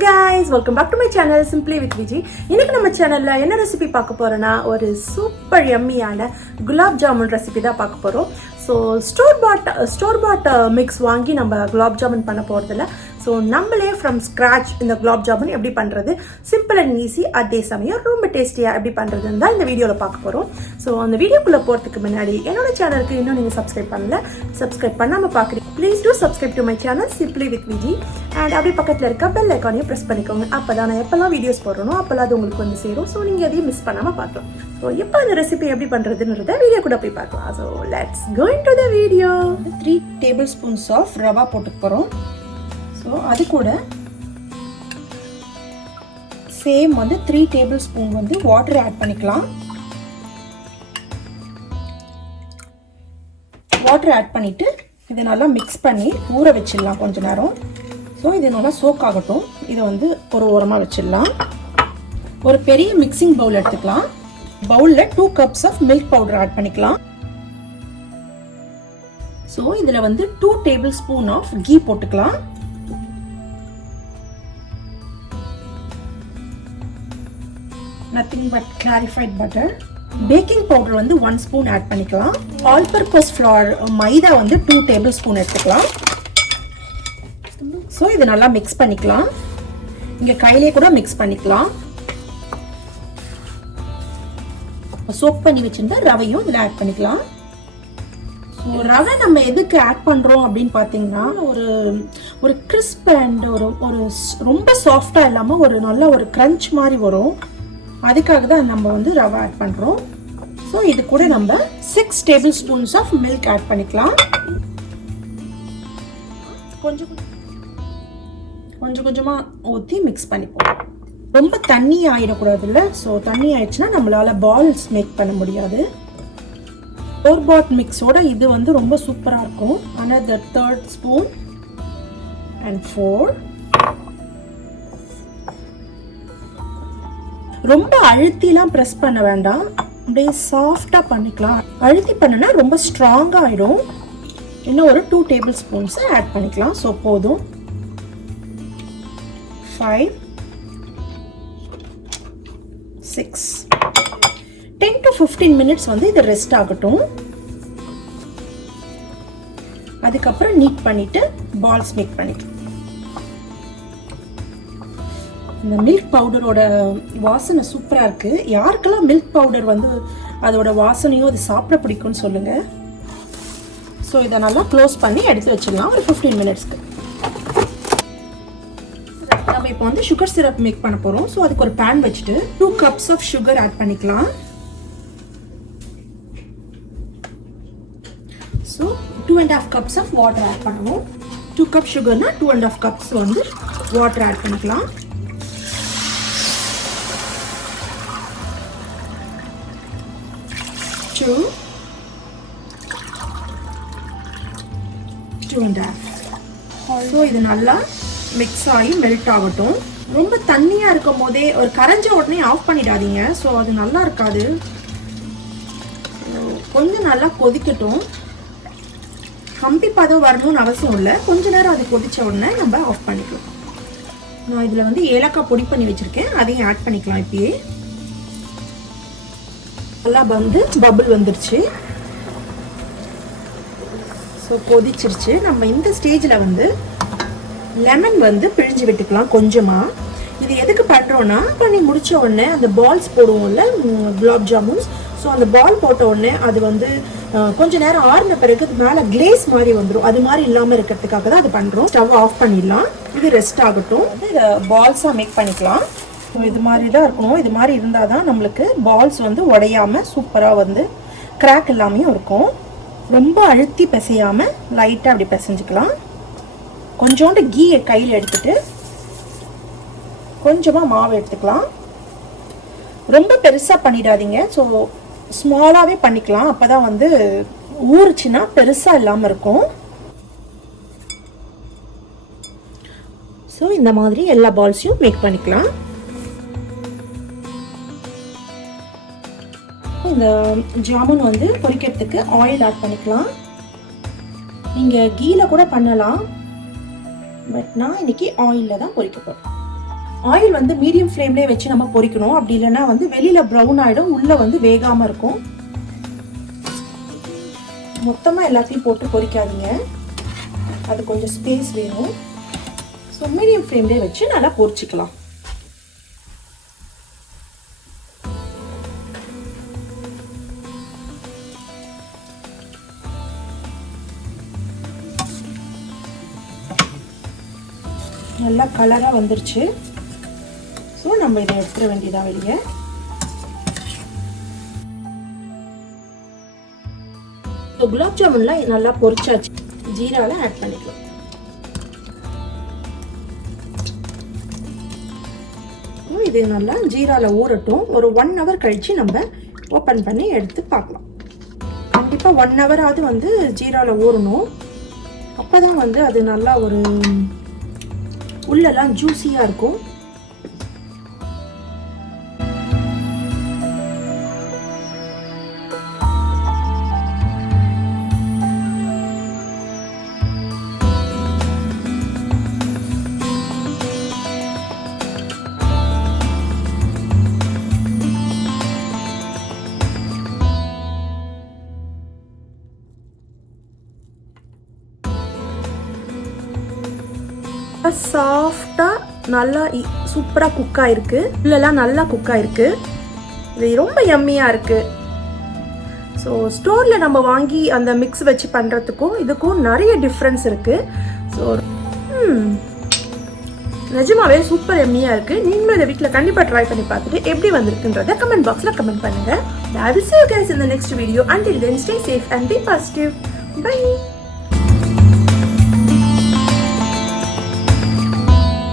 guys, welcome back to my channel Simply with Viji. இன்னைக்கு நம்ம சேனல்ல என்ன ரெசிபி பார்க்க போறோம்னா ஒரு சூப்பர் யம்மியான குலாப் ஜாமுன் ரெசிபி தான் பார்க்க போறோம். ஸோ ஸ்டோர் பாட் மிக்ஸ் வாங்கி நம்ம குலாப் ஜாமுன் பண்ண போறதில்ல. ஸோ நம்மளே ஃப்ரம் ஸ்க்ராச் இந்த குலாப் ஜாமுன் எப்படி பண்ணுறது, சிம்பிள் அண்ட் ஈஸி, அதே சமயம் ரொம்ப டேஸ்டியாக எப்படி பண்ணுறதுன்னு தான் இந்த வீடியோவில் பார்க்க போகிறோம். ஸோ அந்த வீடியோக்குள்ளே போகிறதுக்கு முன்னாடி என்னோட சேனலுக்கு இன்னும் நீங்கள் சப்ஸ்கிரைப் பண்ணாமல் பார்க்குறீங்க, please do subscribe to my channel simply with Viji. And அப்படியே பக்கத்தில் இருக்க பெல் ஐக்கானையும் ப்ரெஸ் பண்ணிக்கோங்க. அப்போ தான் நான் எப்போல்லாம் வீடியோஸ் போடுறனோ அப்போல்லாம் அது உங்களுக்கு வந்து சேரும். ஸோ நீங்கள் எதையும் மிஸ் பண்ணாமல் பார்க்கலாம். ஸோ இப்போ அந்த ரெசிபி எப்படி பண்ணுறதுன்றத வீடியோ கூட போய் பார்க்கலாம். So let's go into the video. 3 tablespoons of rava போட்டுக்க போகிறோம். ஸோ அது கூட சேம் வந்து 3 tablespoon வந்து வாட்டர் ஆட் பண்ணிக்கலாம். வாட்டர் ஆட் பண்ணிவிட்டு இதை நல்லா மிக்ஸ் பண்ணி ஊற வச்சிடலாம் கொஞ்ச நேரம். ஸோ இது நல்லா சோக் ஆகட்டும். இதை வந்து ஒரு ஓரமாக வச்சிடலாம். ஒரு பெரிய மிக்சிங் பவுல் எடுத்துக்கலாம். பவுலில் 2 cups of milk powder add பண்ணிக்கலாம். ஸோ இதில் வந்து 2 tablespoon ஆஃப் கீ போட்டுக்கலாம். nothing but clarified butter. Baking powder வந்து 1 spoon ஆட் பண்ணிக்கலாம். ஆல் பர்பஸ் ஃப்ளோர் மைதா வந்து 2 tablespoon எடுத்துக்கலாம். ஸோ இதை நல்லா மிக்ஸ் பண்ணிக்கலாம். இங்கே கையிலே கூட மிக்ஸ் பண்ணிக்கலாம். சோக் பண்ணி வச்சிருந்தா ரவையும் இதில் ஆட் பண்ணிக்கலாம். ஸோ ரவை நம்ம எதுக்கு ஆட் பண்ணுறோம் அப்படின்னு பார்த்தீங்கன்னா ஒரு கிறிஸ்ப் அண்ட் ஒரு ரொம்ப சாஃப்டாக இல்லாமல் ஒரு நல்ல ஒரு கிரன்ச் மாதிரி வரும். அதுக்காக தான் நம்ம வந்து ரவை ஆட் பண்ணுறோம். ஸோ இது கூட நம்ம 6 tablespoons ஆஃப் மில்க் ஆட் பண்ணிக்கலாம். கொஞ்சமாக ஊற்றி மிக்ஸ் பண்ணிப்போம். ரொம்ப தண்ணி ஆகிடக்கூடாது இல்லை. ஸோ தண்ணி ஆயிடுச்சுன்னா நம்மளால பால்ஸ் மேக் பண்ண முடியாது. ஸ்டோர் பாட் மிக்ஸோட இது வந்து ரொம்ப சூப்பராக இருக்கும். another 3rd spoon and 4. ரொம்ப அழுத்திலாம் ப்ரெஸ் பண்ண வேண்டாம், அப்படியே சாஃப்டாக பண்ணிக்கலாம். அழுத்தி பண்ணினா ரொம்ப ஸ்ட்ராங்காக ஆகிடும். இன்னும் ஒரு 2 tablespoons ஆட் பண்ணிக்கலாம். ஸோ போதும். 5 6 10 to 15 minutes வந்து இது ரெஸ்ட் ஆகட்டும். அதுக்கப்புறம் நீட் பண்ணிட்டு பால்ஸ் மேக் பண்ணிக்கலாம். இந்த மில்க் பவுடரோட வாசனை சூப்பராக இருக்குது. யாருக்கெல்லாம் மில்க் பவுடர் வந்து அதோட வாசனையும் அது சாப்பிட பிடிக்கும்னு சொல்லுங்கள். ஸோ இதை நல்லா க்ளோஸ் பண்ணி எடுத்து வச்சிடலாம் ஒரு 15 minutesக்கு. நம்ம இப்போ வந்து சுகர் சிரப் மேக் பண்ண போகிறோம். ஸோ அதுக்கு ஒரு பேன் வச்சுட்டு 2 cups ஆஃப் சுகர் ஆட் பண்ணிக்கலாம். So 2.5 cups of water add பண்ணுவோம். 2 cup சுகர்னா 2.5 cups வந்து வாட்டர் ஆட் பண்ணிக்கலாம். Two and a half. So இது நல்லா மிக்ஸ் ஆகி மெல்ட் ஆகட்டும். ரொம்ப தண்ணியாக இருக்கும் போதே ஒரு கரைஞ்ச உடனே ஆஃப் பண்ணிடாதீங்க. ஸோ அது நல்லா இருக்காது. கொஞ்சம் நல்லா கொதிக்கட்டும். கம்பி பதம் வரணும்னு அவசியம் இல்லை. கொஞ்ச நேரம் அது கொதிச்ச உடனே நம்ம ஆஃப் பண்ணிக்கலாம். நான் இதில் வந்து ஏலக்காய் பொடி பண்ணி வச்சுருக்கேன், அதையும் ஆட் பண்ணிக்கலாம். இப்பயே நல்லா வந்து பபிள் வந்துருச்சு. ஸோ கொதிச்சிருச்சு. நம்ம இந்த ஸ்டேஜில் வந்து லெமன் வந்து பிழிஞ்சு விட்டுக்கலாம் கொஞ்சமாக. இது எதுக்கு பண்ணுறோன்னா, பண்ணி முடித்த உடனே அந்த பால்ஸ் போடுவோம்ல குலாப் ஜாமுன்ஸ். ஸோ அந்த பால் போட்ட உடனே அது வந்து கொஞ்ச நேரம் ஆறின பிறகு அது மேலே கிளேஸ் மாதிரி வந்துடும். அது மாதிரி இல்லாமல் இருக்கிறதுக்காக தான் அது பண்ணுறோம். ஸ்டவ் ஆஃப் பண்ணிடலாம். இது ரெஸ்ட் ஆகட்டும். இதை பால்ஸாக மேக் பண்ணிக்கலாம். ஸோ இது மாதிரி தான் இருக்கணும். இது மாதிரி இருந்தால் தான் நம்மளுக்கு பால்ஸ் வந்து உடையாமல் சூப்பராக வந்து கிராக் இல்லாமையும் இருக்கும். ரொம்ப அழுத்தி பிசையாமல் லைட்டாக அப்படி பிசைஞ்சிக்கலாம். கொஞ்சோண்டு கீயை கையில் எடுத்துட்டு கொஞ்சமாக மாவு எடுத்துக்கலாம். ரொம்ப பெருசாக பண்ணிடாதீங்க. ஸோ ஸ்மாலாகவே பண்ணிக்கலாம். அப்போ தான் வந்து ஊறுச்சுன்னா பெருசாக இல்லாமல் இருக்கும். ஸோ இந்த மாதிரி எல்லா பால்ஸையும் மேக் பண்ணிக்கலாம். இந்த ஜாமுன் வந்து பொரிக்கிறதுக்கு ஆயில் ஆட் பண்ணிக்கலாம். நீங்கள் கீல கூட பண்ணலாம். பட் நான் இன்னைக்கு ஆயிலில் தான் பொரிக்க போகிறேன். ஆயில் வந்து மீடியம் ஃப்ளேம்லேயே வச்சு நம்ம பொரிக்கணும். அப்படி இல்லைன்னா வந்து வெளியில ப்ரௌன் ஆயிடும், உள்ள வந்து வேகாம இருக்கும். மொத்தமா எல்லாத்தையும் போட்டு பொரிக்காதீங்க, அது கொஞ்சம் ஸ்பேஸ் வேணும். ஸோ மீடியம் ஃப்ளேம்லேயே வச்சு நல்லா பொரிச்சிக்கலாம். நல்லா கலராக வந்துருச்சு. ஸோ நம்ம இதை எடுத்துட வேண்டியதான் வெளியே. குலாப் ஜாமுன்லாம் நல்லா பொரிச்சாச்சு. ஜீராவில் ஆட் பண்ணிக்கலாம். இது நல்லா ஜீராவில் ஊறட்டும். ஒரு 1 hour கழிச்சு நம்ம ஓப்பன் பண்ணி எடுத்து பார்க்கலாம். கண்டிப்பாக 1 hour வந்து ஜீராவில் ஊறணும். அப்போ தான் வந்து அது நல்லா ஒரு உள்ளெல்லாம் ஜூஸியாக இருக்கும். சாஃப்டா நல்லா சூப்பராக குக் ஆயிருக்கு. உள்ளெல்லாம் நல்லா குக் ஆயிருக்கு. இது ரொம்ப யம்மியாக இருக்கு. ஸோ ஸ்டோரில் நம்ம வாங்கி அந்த மிக்ஸ் வச்சு பண்ணுறதுக்கும் இதுக்கும் நிறைய டிஃப்ரென்ஸ் இருக்கு. ஸோ நிஜமாவே சூப்பர் யம்மியாக இருக்கு. நீங்களும் இதை வீட்டில் கண்டிப்பாக ட்ரை பண்ணி பார்த்துட்டு எப்படி வந்திருக்குன்றதை கமெண்ட் பாக்ஸில் கமெண்ட் பண்ணுங்க. I will see you guys in the next video. Until then, stay safe and be positive. Bye.